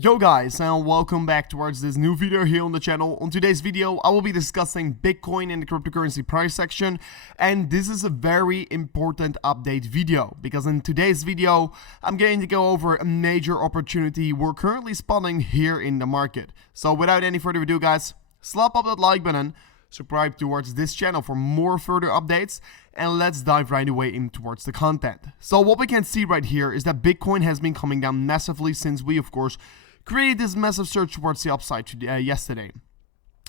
Yo guys, and welcome back towards this new video here on the channel. On today's video, I will be discussing Bitcoin in the cryptocurrency price section, and this is a very important update video because in today's video, I'm going to go over a major opportunity we're currently spotting here in the market. So without any further ado guys, slap up that like button, subscribe towards this channel for more further updates, and let's dive right away in towards the content. So what we can see right here is that Bitcoin has been coming down massively since we of course created this massive surge towards the upside yesterday.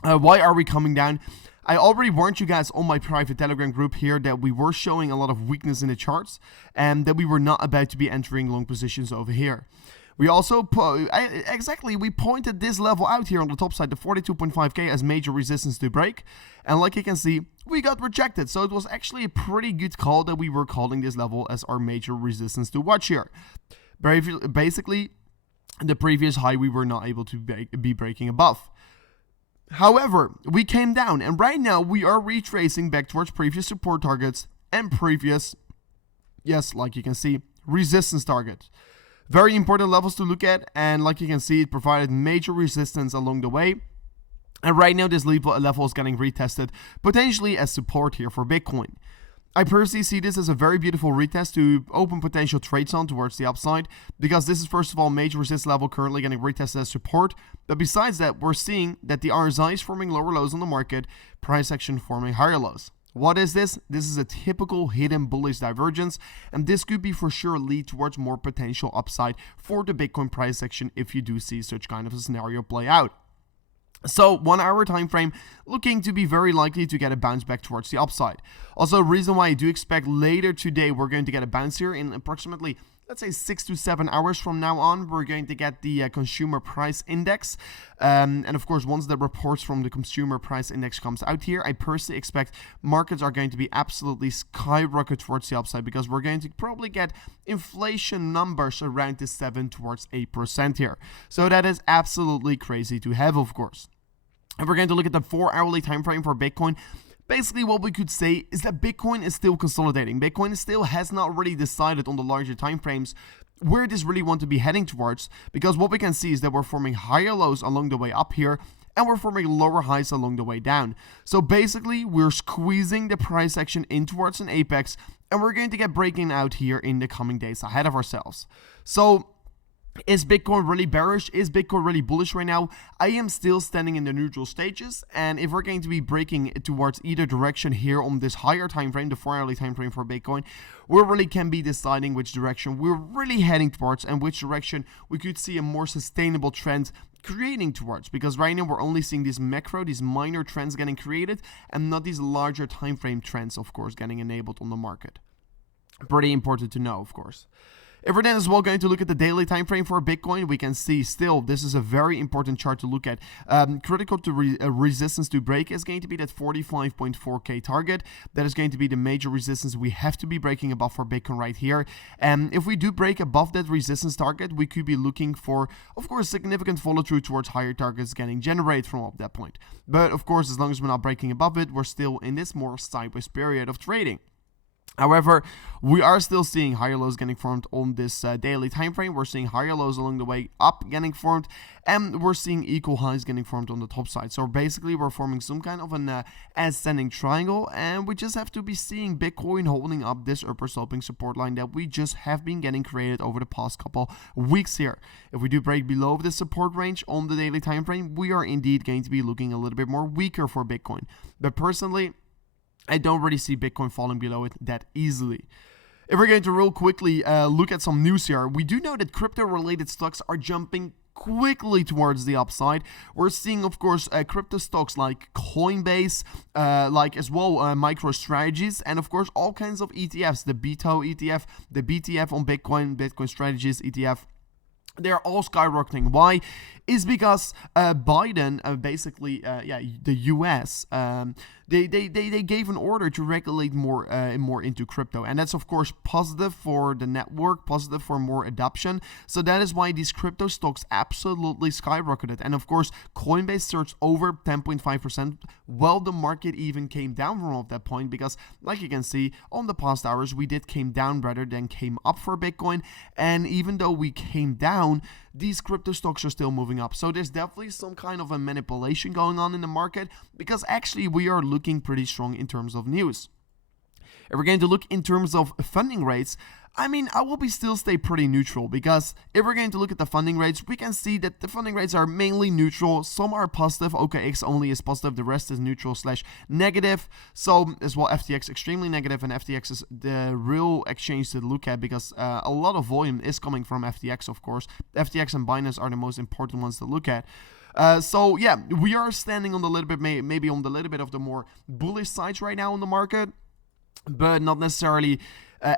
Why are we coming down? I already warned you guys on my private Telegram group here that we were showing a lot of weakness in the charts and that we were not about to be entering long positions over here. We also, we pointed this level out here on the top side, the 42.5k, as major resistance to break. And like you can see, we got rejected. So it was actually a pretty good call that we were calling this level as our major resistance to watch here. Basically, the previous high we were not able to be breaking above. However, we came down, and right now we are retracing back towards previous support targets and previous, yes, like you can see, resistance targets. Very important levels to look at, and like you can see, it provided major resistance along the way. And right now this level is getting retested, potentially as support here for Bitcoin. I personally see this as a very beautiful retest to open potential trades on towards the upside, because this is first of all major resistance level currently getting retested as support. But besides that, we're seeing that the RSI is forming lower lows on the market, price action forming higher lows. What is this? This is a typical hidden bullish divergence, and this could be for sure lead towards more potential upside for the Bitcoin price action if you do see such kind of a scenario play out. So 1 hour time frame looking to be very likely to get a bounce back towards the upside. Also, reason why I do expect later today we're going to get a bounce here in approximately, let's say 6 to 7 hours from now on. We're going to get the consumer price index, and of course once the reports from the consumer price index comes out here, I personally expect markets are going to be absolutely skyrocket towards the upside, because we're going to probably get inflation numbers around the 7 towards 8% here. So that is absolutely crazy to have, of course. If we're going to look at the 4 hourly time frame for Bitcoin, basically what we could say is that Bitcoin is still consolidating. Bitcoin still has not really decided on the larger time frames where this really want to be heading towards, because what we can see is that we're forming higher lows along the way up here, and we're forming lower highs along the way down. So basically we're squeezing the price action in towards an apex, and we're going to get breaking out here in the coming days ahead of ourselves. So is Bitcoin really bearish? Is Bitcoin really bullish right now? I am still standing in the neutral stages, and if we're going to be breaking towards either direction here on this higher time frame, the 4 hourly time frame for Bitcoin, we really can be deciding which direction we're really heading towards and which direction we could see a more sustainable trend creating towards, because right now we're only seeing these minor trends getting created and not these larger time frame trends, of course, getting enabled on the market. Pretty important to know, of course. If we're then as well going to look at the daily time frame for Bitcoin, we can see still this is a very important chart to look at. Critical to resistance to break is going to be that 45.4k target. That is going to be the major resistance we have to be breaking above for Bitcoin right here. And if we do break above that resistance target, we could be looking for, of course, significant follow through towards higher targets getting generated from up that point. But of course, as long as we're not breaking above it, we're still in this more sideways period of trading. However, we are still seeing higher lows getting formed on this daily time frame. We're seeing higher lows along the way up getting formed, and we're seeing equal highs getting formed on the top side. So basically, we're forming some kind of an ascending triangle, and we just have to be seeing Bitcoin holding up this upper sloping support line that we just have been getting created over the past couple weeks here. If we do break below the support range on the daily time frame, we are indeed going to be looking a little bit more weaker for Bitcoin. But personally, I don't really see Bitcoin falling below it that easily. If we're going to real quickly look at some news here, we do know that crypto-related stocks are jumping quickly towards the upside. We're seeing, of course, crypto stocks like Coinbase, like as well MicroStrategies, and of course all kinds of ETFs, the BITO ETF, the BTF on Bitcoin Strategies ETF. They're all skyrocketing. Why? Is because Biden, the US, they gave an order to regulate more into crypto, and that's of course positive for the network, positive for more adoption. So that is why these crypto stocks absolutely skyrocketed, and of course Coinbase surged over 10.5%, while the market even came down from that point, because like you can see on the past hours we did came down rather than came up for Bitcoin, and even though we came down, these crypto stocks are still moving up. So there's definitely some kind of a manipulation going on in the market, because actually we are looking pretty strong in terms of news. If we're going to look in terms of funding rates, I mean, I will still stay pretty neutral, because if we're going to look at the funding rates, we can see that the funding rates are mainly neutral. Some are positive. OKX only is positive. The rest is neutral / negative. So as well, FTX extremely negative, and FTX is the real exchange to look at, because a lot of volume is coming from FTX, of course. FTX and Binance are the most important ones to look at. So yeah, we are standing on the little bit, maybe on the little bit of the more bullish sides right now in the market, but not necessarily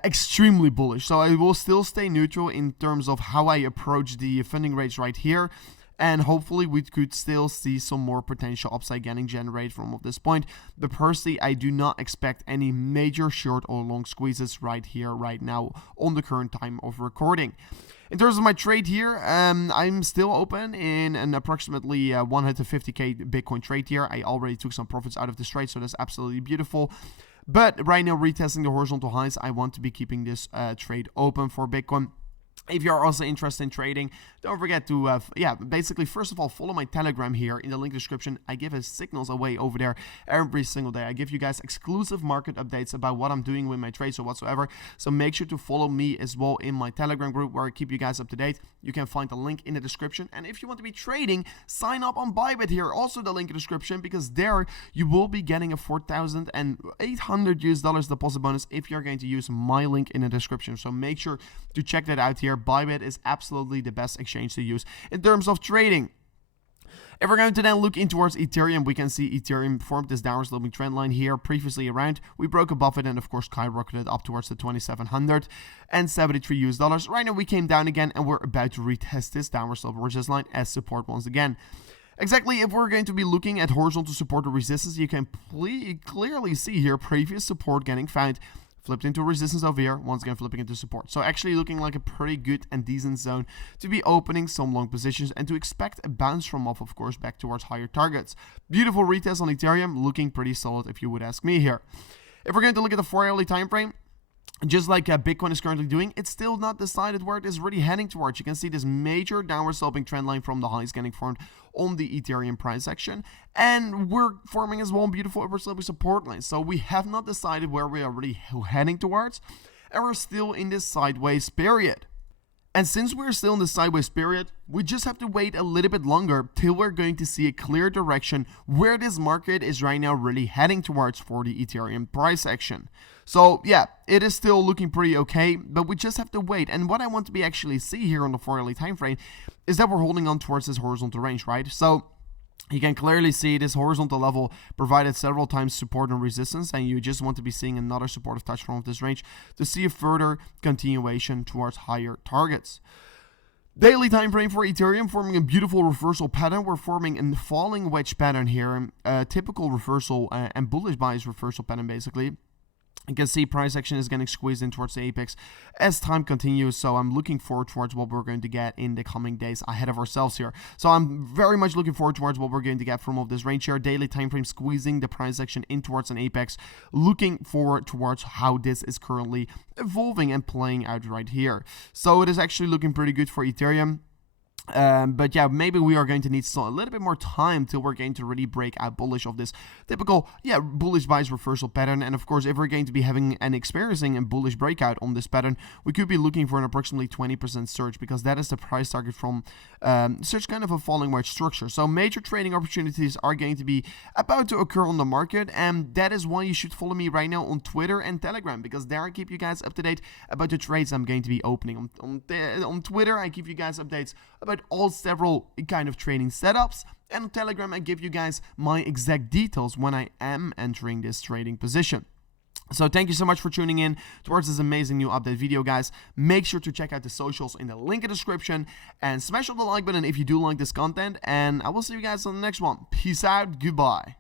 extremely bullish. So I will still stay neutral in terms of how I approach the funding rates right here, and hopefully we could still see some more potential upside getting generated from this point. But personally, I do not expect any major short or long squeezes right here, right now, on the current time of recording. In terms of my trade here, I'm still open in an approximately 150k Bitcoin trade here. I already took some profits out of this trade, so that's absolutely beautiful. But right now, retesting the horizontal highs, I want to be keeping this trade open for Bitcoin. If you're also interested in trading, don't forget to, basically, first of all, follow my Telegram here in the link description. I give signals away over there every single day. I give you guys exclusive market updates about what I'm doing with my trades or whatsoever. So make sure to follow me as well in my Telegram group, where I keep you guys up to date. You can find the link in the description. And if you want to be trading, sign up on Bybit here. Also the link in the description, because there you will be getting a $4,800 deposit bonus if you're going to use my link in the description. So make sure to check that out here. Bybit is absolutely the best exchange to use in terms of trading. If we're going to then look in towards Ethereum, we can see Ethereum formed this downward sloping trend line here previously around. We broke above it and of course skyrocketed up towards the $2,773. Right now we came down again, and we're about to retest this downward sloping resistance line as support once again. Exactly, if we're going to be looking at horizontal support or resistance, you can clearly see here previous support getting found, flipped into resistance over here, once again flipping into support. So actually looking like a pretty good and decent zone to be opening some long positions and to expect a bounce from off, of course, back towards higher targets. Beautiful retest on Ethereum, looking pretty solid if you would ask me here. If we're going to look at the 4-hourly time frame, just like Bitcoin is currently doing, it's still not decided where it is really heading towards. You can see this major downward sloping trend line from the highs getting formed on the Ethereum price action, and we're forming as well beautiful upward sloping support line. So we have not decided where we are really heading towards, and we're still in this sideways period. And since we're still in the sideways period, we just have to wait a little bit longer till we're going to see a clear direction where this market is right now really heading towards for the Ethereum price action. So yeah, it is still looking pretty okay, but we just have to wait. And what I want to be actually see here on the 4-hourly time frame is that we're holding on towards this horizontal range, right? So you can clearly see this horizontal level provided several times support and resistance, and you just want to be seeing another supportive touch from this range to see a further continuation towards higher targets. Daily time frame for Ethereum forming a beautiful reversal pattern. We're forming a falling wedge pattern here, a typical reversal and bullish bias reversal pattern basically. You can see price action is getting squeezed in towards the apex as time continues, so I'm looking forward towards what we're going to get in the coming days ahead of ourselves here. So I'm very much looking forward towards what we're going to get from all this range here. Daily time frame squeezing the price action in towards an apex. Looking forward towards how this is currently evolving and playing out right here. So it is actually looking pretty good for Ethereum. But yeah, maybe we are going to need a little bit more time till we're going to really break out bullish of this typical, bullish bias reversal pattern. And of course, if we're going to be having and experiencing a bullish breakout on this pattern, we could be looking for an approximately 20% surge, because that is the price target from such kind of a falling wedge structure. So major trading opportunities are going to be about to occur on the market, and that is why you should follow me right now on Twitter and Telegram, because there I keep you guys up to date about the trades I'm going to be opening. On Twitter, I give you guys updates about all several kind of trading setups, and on Telegram I give you guys my exact details when I am entering this trading position. So thank you so much for tuning in towards this amazing new update video, guys. Make sure to check out the socials in the link in the description, and smash on the like button if you do like this content, and I will see you guys on the next one. Peace out, goodbye.